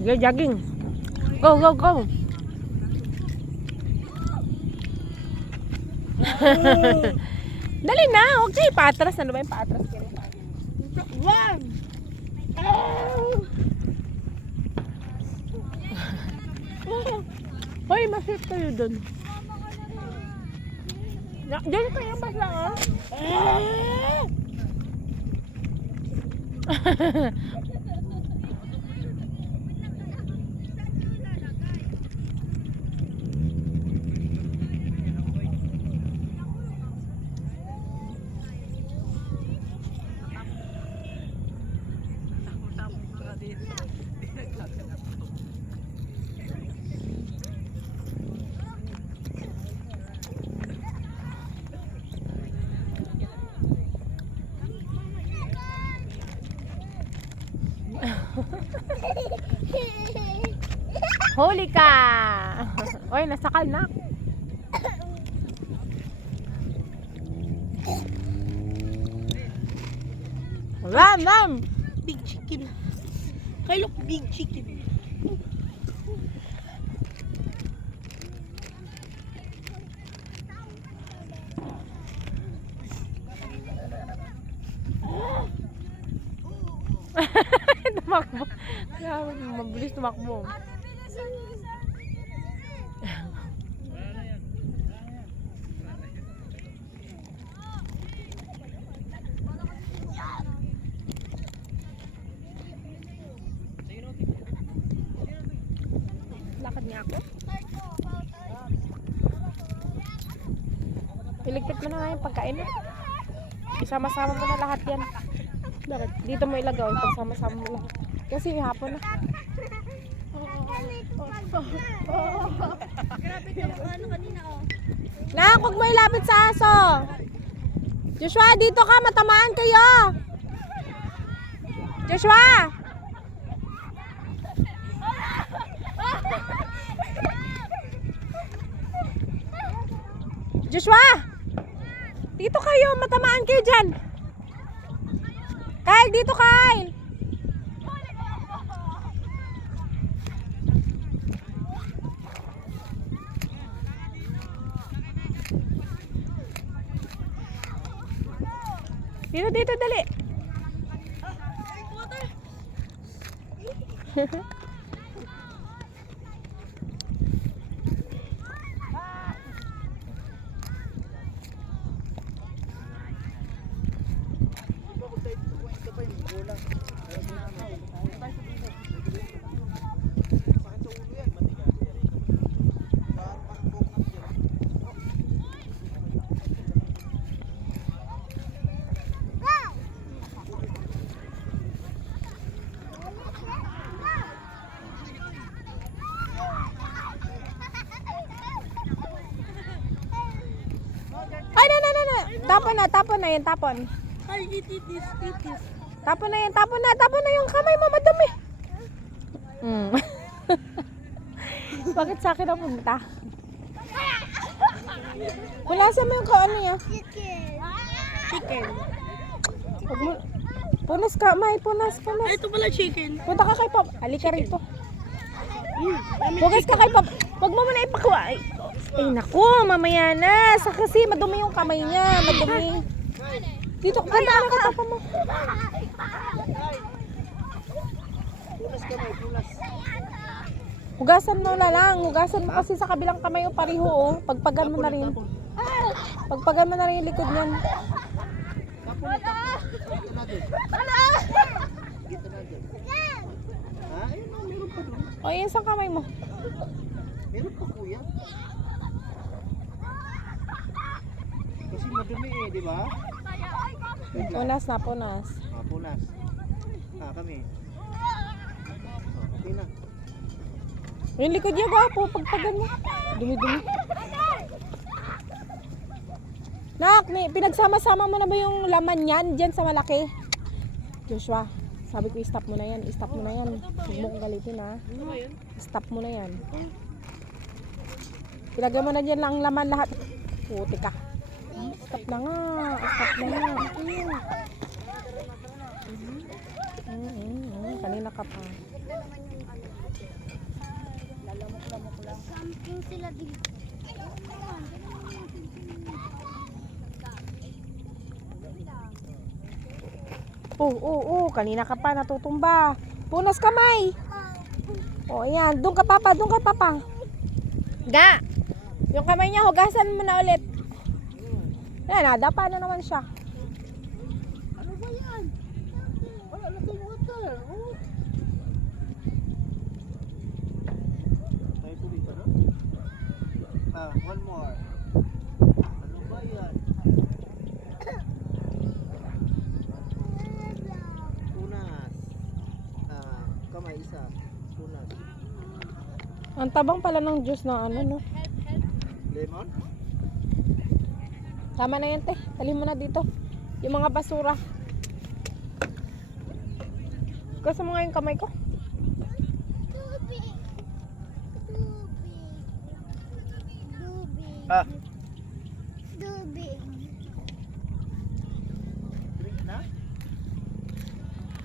Go, jogging. Go, go, go. Dali na, huwag kayo paatras. Ano ba yung paatras? One! Hoy, masit kayo dun. Diyan kayo basta, oh. Huli ka! Oy, nasakal na. Ram, ram! Big chicken. I look big chicken. Tumakbo. Mabilis tumakbo. Lakad niya ako. Iligpit mo na nga yung pagkain. Isama-sama mo na lahat yan. Bakit? Dito mo ilagaw yung pagsama-sama mo lahat. Kasi hapon na. Nak, huwag mo ilapit sa aso. Joshua, dito ka. Matamaan kayo. Joshua! Joshua! Dito kayo. Matamaan kayo dyan. Kyle, dito Kyle! Dito, dito, dali! Ay, na. Tapon na, tapon na yan, tapon. Ay, eat this. Tapon na yan, tapon na yung kamay mo, madumi. Bakit sa akin napunta? Pulasan mo yung kaano niya. Chicken. Huwag mo, punas ka, may punas. Ay, ito pala chicken. Punta ka kay Pop, halika rito. Pugas ka kay Pop, huwag mo muna ipakwa. Ay, naku, mamaya na. Sa kasi madumi yung kamay niya, madumi. Dito, ganda ka tapa mo. Hugasan mo na lang. Hugasan mo kasi sa kabilang kamay yung pariho, oh. Pagpagan mo na rin. Pagpagan mo na rin yung likod niyan. O, yun sa kamay mo. Meron pa kuya. Kasi madumi eh, di ba? Punas na, punas. Ah, punas. Kami. Okay na. Yung likod niya, gwapo. Pagpagan mo. Dumi-dumi. Nak, pinagsama-sama mo na ba yung laman yan dyan sa malaki? Joshua, sabi ko i-stop mo na yan. I-stop mo na yan. Huwag mo kong galitin, ha. Stop mo na yan. Ilagay mo na dyan lang laman lahat. Puti ka. Stop na nga. Stop na nga. Kanina ka pa. Camping sila dito. Kanina ka pa natutumba. Punas kamay. O, ayan. Doon ka, papa. Doon ka, papa. Ga. Yung kamay niya, hugasan mo na ulit. Ayan, nadapa na naman siya. Ano ba yan? Wala na tayong water. Oh. Tayo po dito, no? One more. Ano ba yan? Punas. Kamay isa. Punas. Ang tabang pala ng juice ng ano, no? Lemon? Tama na yan, te. Talhin mo na dito. Yung mga basura. Gusto mo nga yung kamay ko? Tubig. Tubig. Tubig. Ah,